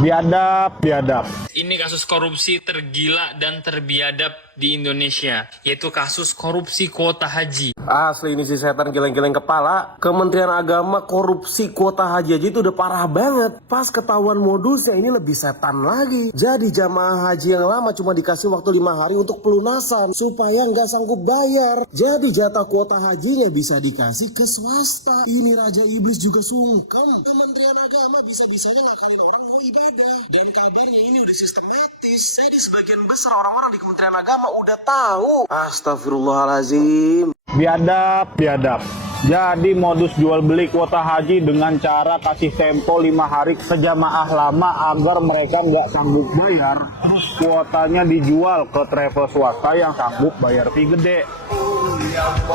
Biadab, biadab. Ini kasus korupsi tergila dan terbiadab di Indonesia, yaitu kasus korupsi kuota haji. Asli ini si setan geleng-geleng kepala. Kementerian Agama korupsi kuota haji aja itu udah parah banget. Pas ketahuan modusnya ini lebih setan lagi. Jadi jamaah haji yang lama cuma dikasih waktu 5 hari untuk pelunasan supaya nggak sanggup bayar. Jadi jatah kuota hajinya bisa dikasih ke swasta. Ini Raja Iblis juga sungkem. Kementerian Agama bisa-bisanya ngakalin orang mau ibadah. Dan kabarnya ini udah sistematis. Jadi sebagian besar orang-orang di Kementerian Agama udah tahu. Astagfirullahaladzim. Biadab, biadab. Jadi modus jual beli kuota haji dengan cara kasih tempo 5 hari ke jamaah lama agar mereka nggak sanggup bayar. Terus kuotanya dijual ke travel swasta yang sanggup bayar fee gede.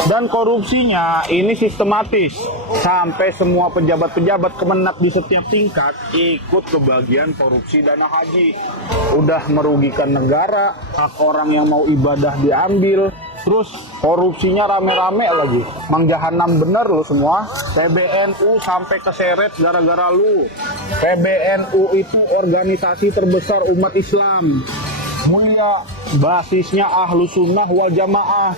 Dan korupsinya ini sistematis. Sampai semua pejabat-pejabat Kemenak di setiap tingkat ikut kebagian korupsi dana haji. Udah merugikan negara, hak orang yang mau ibadah diambil. Terus korupsinya rame-rame lagi. Mang Jahanam bener lu semua. PBNU sampai keseret gara-gara lu. PBNU itu organisasi terbesar umat Islam. Mulia, basisnya Ahlus Sunnah wal Jamaah.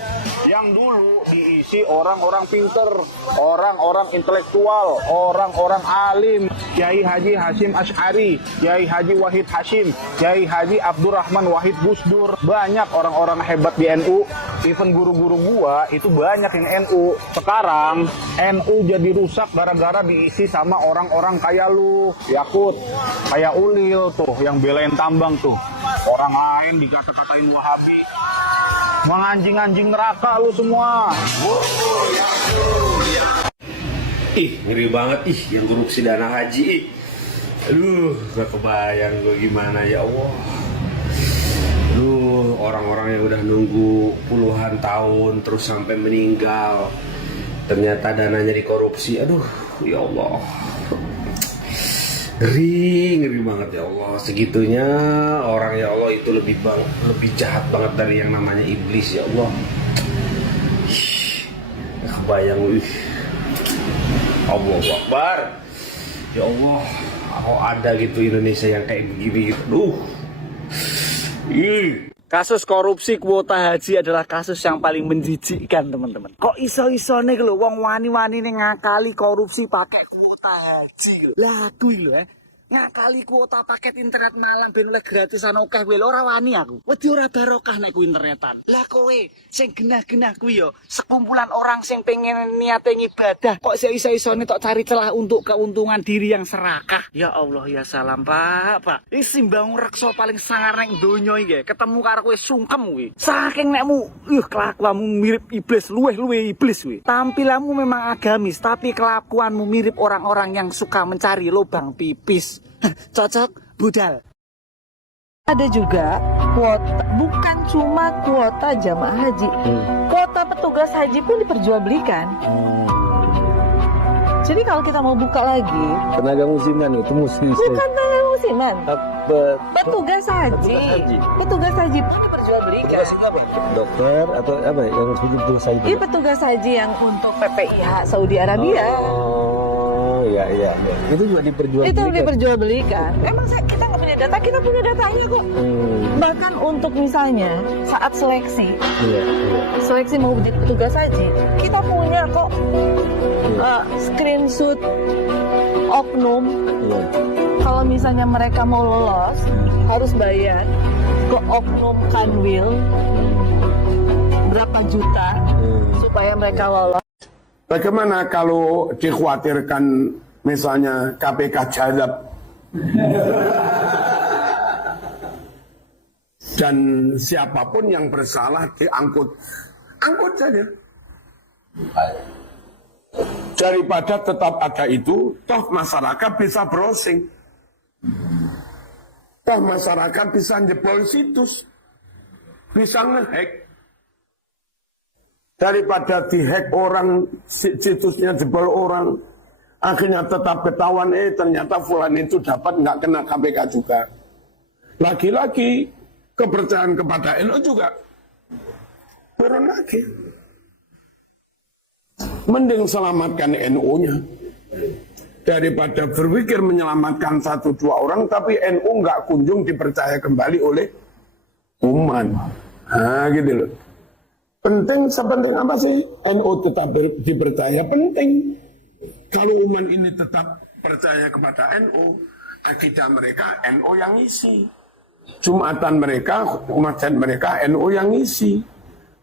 Yang dulu diisi orang-orang pinter, orang-orang intelektual, orang-orang alim. Kiai Haji Hashim Asy'ari, Kiai Haji Wahid Hashim, Kiai Haji Abdurrahman Wahid Gusdur. Banyak orang-orang hebat di NU. Even guru-guru gua itu banyak yang NU. Sekarang NU jadi rusak gara-gara diisi sama orang-orang kayak lu, Yakut, kayak Ulil tuh yang belain tambang tuh. Orang lain dikata-katain Wahabi. Menganjing-anjing neraka lu semua. Ih, ngeri banget yang korupsi dana haji. Aduh, gak kebayang gue gimana ya Allah. Aduh, orang-orang yang udah nunggu puluhan tahun terus sampai meninggal, ternyata dananya dikorupsi. Aduh, ya Allah. Ngeri banget ya Allah. Segitunya orang ya Allah itu lebih jahat banget dari yang namanya iblis ya Allah. Gak kebayang. Allahu Akbar. Ya Allah, kok ada gitu Indonesia yang kayak begini gitu. Kasus korupsi kuota haji adalah kasus yang paling menjijikkan, teman-teman. Kok iso-iso nih lho wong wani-wani nih ngakali korupsi pakai kuota haji lho. Lah kuwi lho ngakali kuota paket internet malam ben oleh gratisan akeh kuwi ora wani aku. Wedi ora barokah nek kuwi internetan. Lah kowe sing genah-genah kuwi yo sekumpulan orang sing pengen niate ngibadah kok iso-isone tok cari celah untuk keuntungan diri yang serakah. Ya Allah ya salam Pak. Iki simbang reksa paling sangar ning donya iki ketemu karo kowe sungkem kuwi. Saking nekmu kelakuanmu mirip iblis, luweh-luweh iblis kuwi. Tampilanmu memang agamis tapi kelakuanmu mirip orang-orang yang suka mencari lubang pipis. Cocok budal. Ada juga kuota, bukan cuma kuota jamaah haji, kuota petugas haji pun diperjualbelikan. Jadi kalau kita mau buka lagi, Tenaga musiman itu bukan tenaga musiman, petugas haji pun diperjualbelikan. Dokter atau apa yang petugas haji? Ini petugas haji yang untuk PPIH Saudi Arabia. Iya. Itu juga diperjualbelikan. Itu diperjualbelikan. Emang kita nggak punya data, kita punya datanya kok. Bahkan untuk misalnya saat seleksi, seleksi mau jadi petugas haji, kita punya kok screenshot oknum. Kalau misalnya mereka mau lolos, harus bayar ke oknum Kanwil berapa juta supaya mereka lolos. Bagaimana kalau dikhawatirkan misalnya KPK jalab dan siapapun yang bersalah diangkut saja. Daripada tetap ada itu, toh masyarakat bisa browsing, toh masyarakat bisa jebol situs, bisa ngehack. Daripada dihack orang, situsnya jebol orang, akhirnya tetap ketahuan, ternyata fulan itu dapat nggak kena KPK juga. Lagi-lagi kepercayaan kepada NU juga turun lagi. Mending selamatkan NU-nya. daripada berpikir menyelamatkan 1-2 orang, tapi NU nggak kunjung dipercaya kembali oleh umat. Nah, gitu loh. Penting, sepenting apa sih NU tetap dipercaya? Penting. Kalau umat ini tetap percaya kepada NU, akidah mereka NU yang ngisi. Jumatan mereka, masjid mereka NU yang ngisi.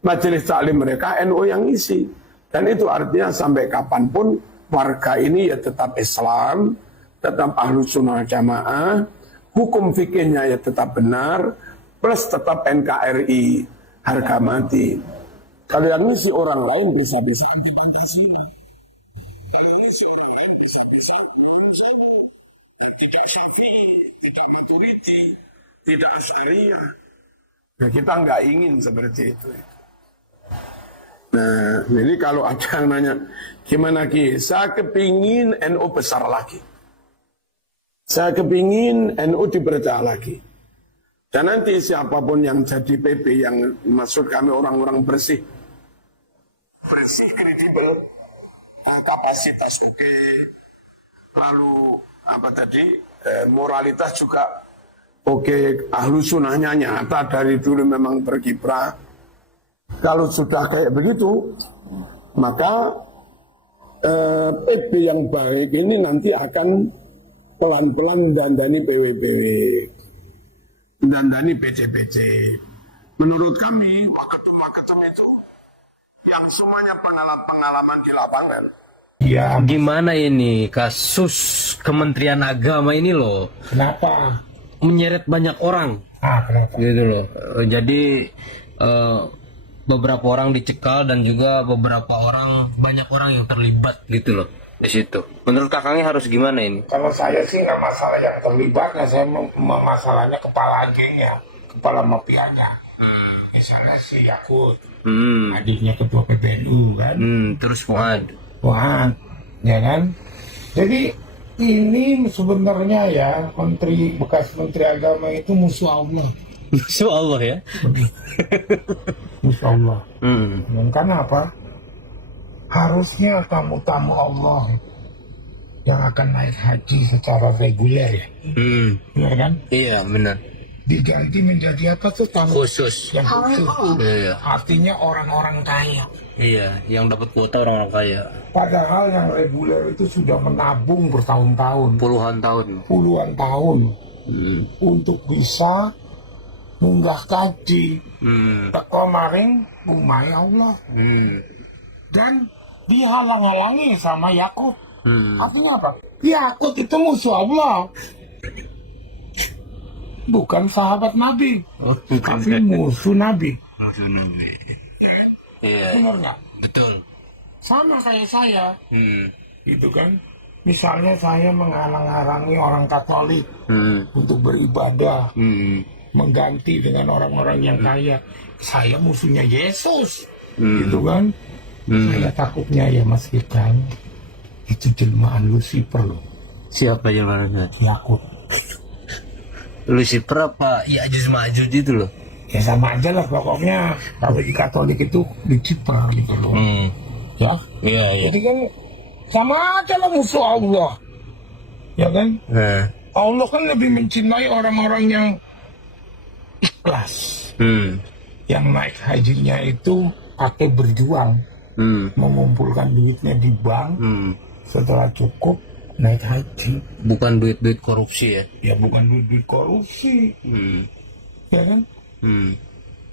Majelis taklim mereka NU yang ngisi. Dan itu artinya sampai kapanpun warga ini ya tetap Islam, tetap Ahlus Sunnah Jamaah, hukum fikihnya ya tetap benar, plus tetap NKRI harga mati. Kalau yang ngisi orang lain bisa-bisa anti Pancasila. Tidak Syafi'i, tidak Maturidi, tidak Asy'ariyah. Nah, kita nggak ingin seperti itu. Nah, ini kalau ada yang nanya, gimana Ki? Saya kepingin NU besar lagi. Saya kepingin NU dipercaya lagi. Dan nanti siapapun yang jadi PP, yang maksud kami orang-orang bersih, kredibel, kapasitas oke, lalu apa tadi, moralitas juga oke, Ahlus Sunnahnya nyata dari dulu memang berkiprah. Kalau sudah kayak begitu, maka PP yang baik ini nanti akan pelan-pelan dandani PW-PW, dandani PC-PC. Menurut kami, waketum itu yang semuanya pengalaman di lapangan. Ya, gimana ini kasus Kementerian Agama ini loh? Kenapa? Menyeret banyak orang. Kenapa? Gitu loh. Jadi beberapa orang dicekal dan juga banyak orang yang terlibat gitu loh di situ. Menurut kakaknya harus gimana ini? Kalau saya sih nggak masalah yang terlibatnya, saya masalahnya kepala gengnya, kepala mafianya. Misalnya si Yakut, adiknya ketua PBNU kan. Terus Fuad, ya kan. Jadi ini sebenarnya ya bekas Menteri Agama itu musuh Allah. Musuh Allah ya? Musuh Allah. Dan karena apa? Harusnya tamu-tamu Allah yang akan naik haji secara reguler ya. Iya kan? Iya benar. Diganti menjadi apa tuh tamu Khusus. yang khusus. Iya. Artinya orang-orang kaya. Iya, yang dapat kuota orang-orang kaya. Padahal yang reguler itu sudah menabung bertahun-tahun, Puluhan tahun. Untuk bisa munggah kaji. Teko maring umay Allah. Dan dihalang-halangi sama Yakut. Artinya apa? Yakut itu musuh Allah. Bukan sahabat Nabi, tapi musuh Nabi. Iya. Benar nggak? Betul. Sama kayak saya, gitu kan? Misalnya saya menghalang-halangi orang Katolik untuk beribadah, mengganti dengan orang-orang yang kaya. Saya musuhnya Yesus, gitu kan? Saya takutnya ya Mas Kitan, itu jelmaan Lucifer loh. Siapa jelmaannya? Yakut. Lucifer apa? Ya'juj Ma'juj itu loh. Ya sama aja lah pokoknya. Kalau di Katolik itu Lucifer gitu loh. Ya. Iya. Jadi kan sama aja lah musuh Allah. Ya kan? Allah kan lebih mencintai orang-orang yang ikhlas. Yang naik hajinya itu pakai berjuang. Mengumpulkan duitnya di bank. Setelah cukup naik haji. Bukan duit-duit korupsi ya? Ya bukan duit korupsi. Ya kan?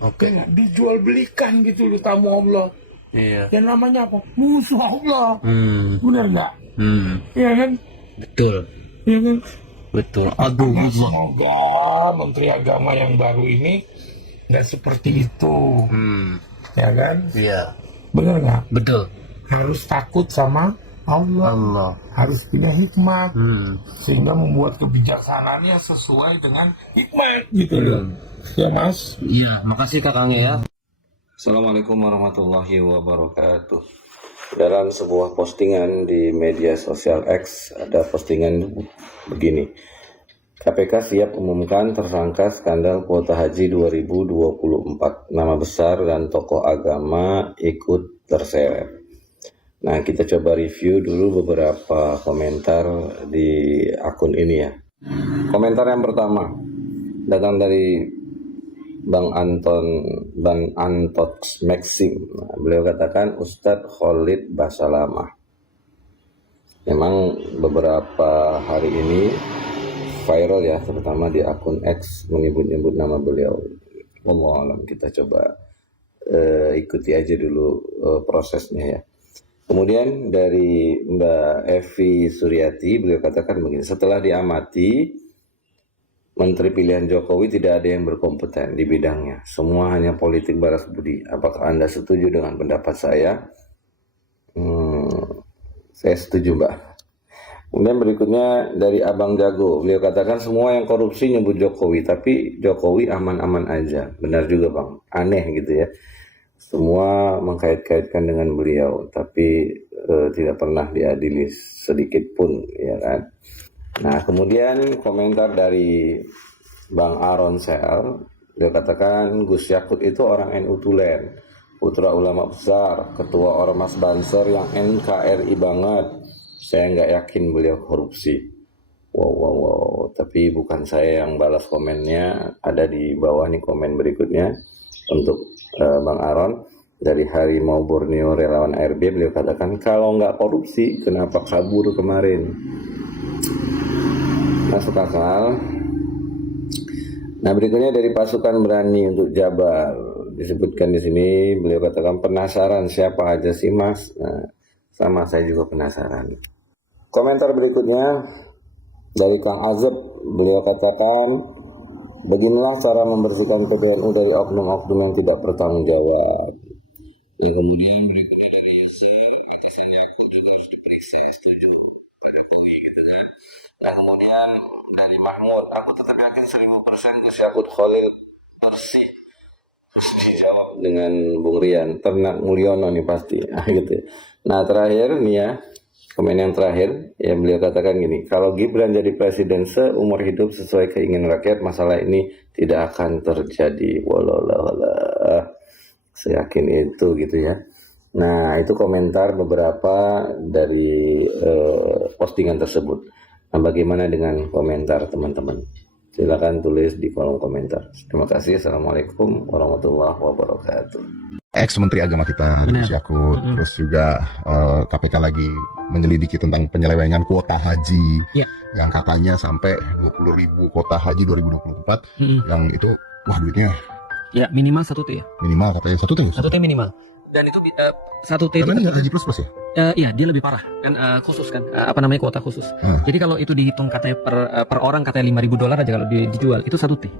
Oke. Kayak dijual belikan gitu loh tamu Allah. Iya. Yang namanya apa? Musuh Allah. Benar nggak? Iya kan? Betul. Iya kan? Betul. Aduh. Nah, semoga Menteri Agama yang baru ini nggak seperti itu. Ya kan? Iya. Benar nggak? Betul. Harus takut sama Allah. Harus punya hikmat. Sehingga membuat kebijaksanaannya sesuai dengan hikmat gitu loh. Ya Mas? Iya. Makasih kakaknya ya. Assalamualaikum warahmatullahi wabarakatuh. Dalam sebuah postingan di media sosial X ada postingan begini. KPK siap umumkan tersangka skandal kuota haji 2024. Nama besar dan tokoh agama ikut terseret. Nah, kita coba review dulu beberapa komentar di akun ini ya. Komentar yang pertama datang dari Bang Antox Maxim. Nah, beliau katakan Ustadz Khalid Basalamah. Memang beberapa hari ini viral ya, terutama di akun X menyebut-nyebut nama beliau. Wallahu alam, kita coba ikuti aja dulu prosesnya ya. Kemudian dari Mbak Evi Suryati, beliau katakan begini, setelah diamati, Menteri pilihan Jokowi tidak ada yang berkompeten di bidangnya. Semua hanya politik balas budi. Apakah Anda setuju dengan pendapat saya? Saya setuju, Mbak. Kemudian berikutnya dari Abang Jago, beliau katakan semua yang korupsi nyebut Jokowi, tapi Jokowi aman-aman aja. Benar juga, Bang. Aneh gitu ya. Semua mengkait-kaitkan dengan beliau, tapi tidak pernah diadili sedikit pun, ya kan. Nah, kemudian komentar dari Bang Aaron Sel, dia katakan Gus Yakut itu orang NU Tulen, putra ulama besar, ketua Ormas Banser yang NKRI banget. Saya nggak yakin beliau korupsi. Wow, tapi bukan saya yang balas komennya, ada di bawah nih komen berikutnya untuk Bang Aaron dari Harimau Borneo Relawan ARB. Beliau katakan kalau nggak korupsi kenapa kabur kemarin. Masuk akal. Nah, berikutnya dari pasukan berani untuk Jabar, disebutkan di sini beliau katakan penasaran siapa aja sih Mas. Nah, sama saya juga penasaran. Komentar berikutnya dari Kang Azeb, beliau katakan beginilah cara membersihkan PBNU dari oknum-oknum yang tidak bertanggung jawab. Dan kemudian berikutnya dari user, atasannya aku juga harus diperiksa, setuju pada Jokowi gitu kan. Nah, kemudian dari Mahmud, aku tetap yakin 1000% Gus Yakut Khalil bersih. Terus dijawab dengan Bung Rian, Ternak Mulyono nih pasti. Gitu. Nah, terakhir nih ya, komen yang terakhir, ya beliau katakan gini, kalau Gibran jadi presiden seumur hidup sesuai keinginan rakyat, masalah ini tidak akan terjadi. Wallahualam, saya yakin itu gitu ya. Nah, itu komentar beberapa dari postingan tersebut. Nah, bagaimana dengan komentar teman-teman? Silakan tulis di kolom komentar. Terima kasih. Assalamualaikum warahmatullahi wabarakatuh. Ex-Menteri Agama kita, Gus Yakut, terus juga KPK lagi menyelidiki tentang penyelewengan kuota haji, yang katanya sampai 20.000 kuota haji 2024, yang itu, wah duitnya. Ya minimal 1 T ya. Minimal katanya 1 T. 1 T minimal. Dan itu 1 T itu kan haji plus ya? Iya, dia lebih parah kan, khusus kan, kuota khusus. Jadi kalau itu dihitung katanya per orang katanya $5.000 aja kalau dijual itu 1 T.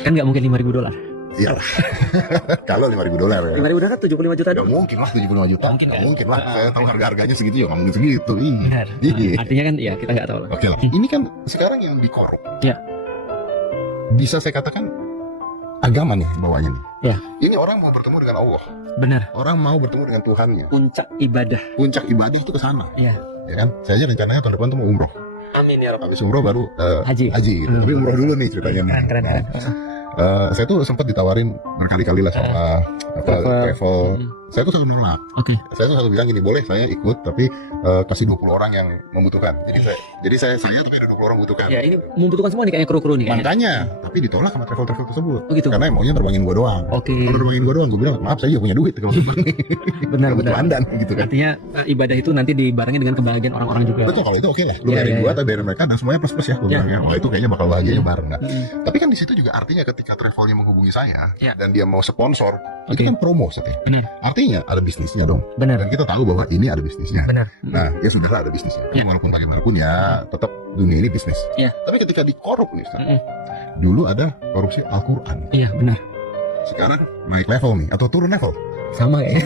Kan nggak mungkin $5.000. Iya. Kalau $5.000 ya. $5.000 kan 75 juta. Ya mungkin lah 75 juta. Mungkin kan? Mungkin lah. Saya tahu harga-harganya segitu ya, nggak mungkin segitu. Benar. Iya. Artinya kan ya kita nggak tahu lah. Oke lah. Ini kan sekarang yang dikorup. Ya. Bisa saya katakan agama nih bawahnya nih. Ya. Ini orang mau bertemu dengan Allah. Benar. Orang mau bertemu dengan Tuhannya. Puncak ibadah. Puncak ibadah itu ke sana. Iya. Ya kan? Saya aja rencananya tahun depan tuh mau umroh. Amin ya Rabbal. Habis umroh baru haji. Gitu. Tapi umroh dulu nih ceritanya. Keren. Saya tuh sempat ditawarin berkali-kali lah sama travel. Saya tuh selalu nolak. Saya tuh selalu bilang gini, boleh saya ikut tapi kasih 20 orang yang membutuhkan. Jadi saya tapi ada 20 orang membutuhkan. Ya ini membutuhkan semua nih kayak kru-kru nih. Makanya, tapi ditolak sama travel tersebut. Oh gitu. Karena maunya terbangin gua doang. Kalau terbangin gua doang, gua bilang maaf saya juga punya duit kalau benar. Andan gitu kan. Artinya ibadah itu nanti dibarengin dengan kebahagiaan orang-orang juga. Betul, kalau itu oke lah. Lu bayarin gua atau bayarin mereka dan semuanya plus ya. Gua bilang ya, wah itu kayaknya bakal bahagianya bareng. Tapi kan di situ juga artinya ketika travelnya menghubungi saya dan dia mau sponsor, itu kan promo setnya. Benar. Artinya ada bisnisnya dong. Benar. Dan kita tahu bahwa ini ada bisnisnya. Benar. Nah, ya sudahlah ada bisnisnya. Tapi walaupun bagaimanapun ya tetap dunia ini bisnis. Tapi ketika dikorup nih, dulu ada korupsi Al-Quran. Iya, benar. Sekarang naik level nih atau turun level? Sama ya.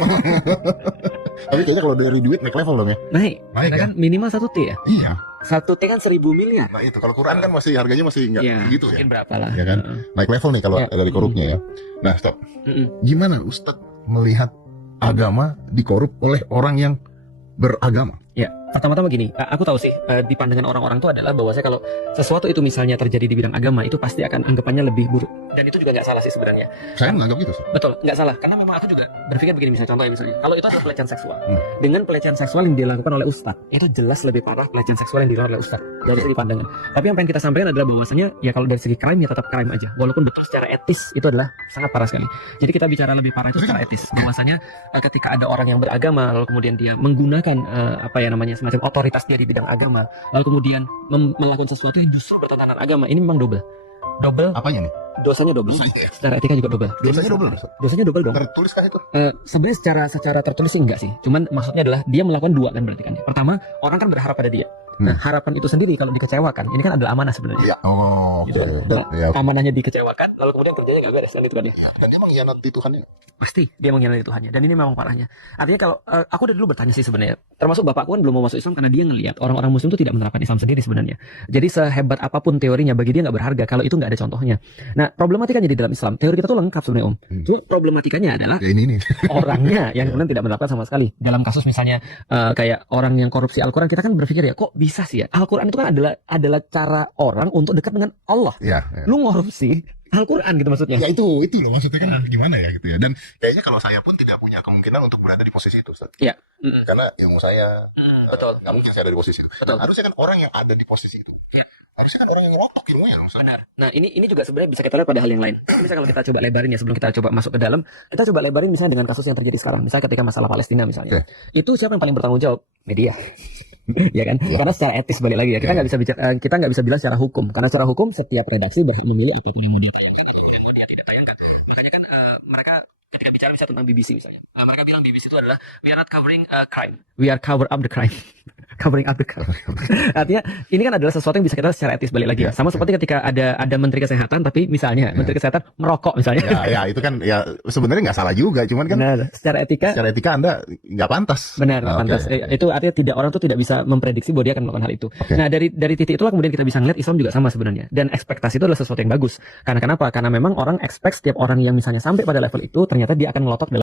Tapi kayaknya kalau dari duit naik level dong ya. Naik kan minimal 1 T ya. Iya. 1 T kan 1.000 miliar. Nah itu kalau Quran kan masih harganya masih nggak gitu ya. Mungkin berapa lah. Ya kan. Naik level nih kalau dari korupnya ya. Nah stop. Gimana Ustadz melihat agama dikorup oleh orang yang beragama? Ya, pertama-tama gini, aku tahu sih di pandangan orang-orang itu adalah bahwa kalau sesuatu itu misalnya terjadi di bidang agama itu pasti akan anggapannya lebih buruk Dan itu juga nggak salah sih sebenarnya. Saya menganggap gitu sih. Betul, nggak salah. Karena memang aku juga berpikir begini, misalnya contohnya kalau itu adalah pelecehan seksual. Dengan pelecehan seksual yang dilakukan oleh ustadz, itu jelas lebih parah pelecehan seksual yang dilakukan oleh ustadz dari segi pandangan. Tapi yang pengen kita sampaikan adalah bahwasanya ya kalau dari segi crime ya tetap crime aja. Walaupun betul secara etis itu adalah sangat parah sekali. Jadi kita bicara lebih parah itu secara etis. Bahwasanya ketika ada orang yang beragama lalu kemudian dia menggunakan semacam otoritas dia di bidang agama, lalu kemudian melakukan sesuatu yang justru bertentangan agama, ini memang double. Apanya nih? Dosanya double. Secara etika juga double. Dosanya double. Dosanya double dong. Tertuliskah itu? Sebenarnya secara tertulis sih enggak sih. Cuman maksudnya adalah dia melakukan dua kan berarti kan. Pertama, orang kan berharap pada dia. Nah, harapan itu sendiri kalau dikecewakan, ini kan adalah amanah sebenarnya. Iya. Oh, oke. Gitu. Nah, Ya, amanahnya dikecewakan, lalu kemudian kerjanya nggak beres kan itu kan ya. dan emang hianat di Tuhan ini. Pasti dia mengkhianati Tuhannya, dan ini memang parahnya. Artinya kalau aku dari dulu bertanya sih sebenarnya, termasuk bapakku kan belum mau masuk Islam karena dia ngelihat orang-orang Muslim itu tidak menerapkan Islam sendiri sebenarnya. Jadi sehebat apapun teorinya, bagi dia nggak berharga kalau itu nggak ada contohnya. Nah, problematikanya di dalam Islam, teori kita tuh lengkap sebenarnya Om. Cuma problematikanya adalah Ya ini nih. orangnya yang kemudian tidak menerapkan sama sekali. Dalam kasus misalnya kayak orang yang korupsi Al-Quran, kita kan berpikir ya kok bisa sih ya, Al-Quran itu kan adalah cara orang untuk dekat dengan Allah. Ya. Lu ngorupsi Al-Quran gitu maksudnya. Ya itu loh maksudnya kan gimana ya gitu ya. Dan kayaknya kalau saya pun tidak punya kemungkinan untuk berada di posisi itu, Ustaz. Iya. Karena ilmu saya betul. nggak mungkin saya ada di posisi itu. Betul. Dan harusnya kan orang yang ada di posisi itu. Iya. Harusnya kan orang yang rotok ilmunya, Ustaz. Benar. Nah, ini juga sebenarnya bisa kita lihat pada hal yang lain. Misalnya kalau kita coba lebarin ya sebelum kita coba masuk ke dalam, kita coba lebarin misalnya dengan kasus yang terjadi sekarang. Misalnya ketika masalah Palestina misalnya. Itu siapa yang paling bertanggung jawab? Media. Ya kan? Karena secara etis balik lagi ya. Kita nggak bisa bilang secara hukum. Karena secara hukum setiap redaksi berhak memilih apapun yang mau dia tayangkan atau yang dia tidak tayangkan. Makanya kan mereka ketika bicara misalnya tentang BBC misalnya, mereka bilang BBC itu adalah we are not covering crime, we are cover up the crime. Covering up the crime. Artinya ini kan adalah sesuatu yang bisa kita secara etis balik lagi. Sama seperti ketika ada menteri kesehatan tapi misalnya menteri kesehatan merokok misalnya. Ya itu kan ya sebenarnya nggak salah juga, cuman kan secara etika Anda nggak pantas. Benar, nggak pantas. Itu artinya orang tuh tidak bisa memprediksi bahwa dia akan melakukan hal itu. Nah, dari titik itulah kemudian kita bisa ngeliat Islam juga sama sebenarnya. Dan ekspektasi itu adalah sesuatu yang bagus. Karena kenapa? Karena memang orang expect setiap orang yang misalnya sampai pada level itu ternyata dia akan ngelotok dalam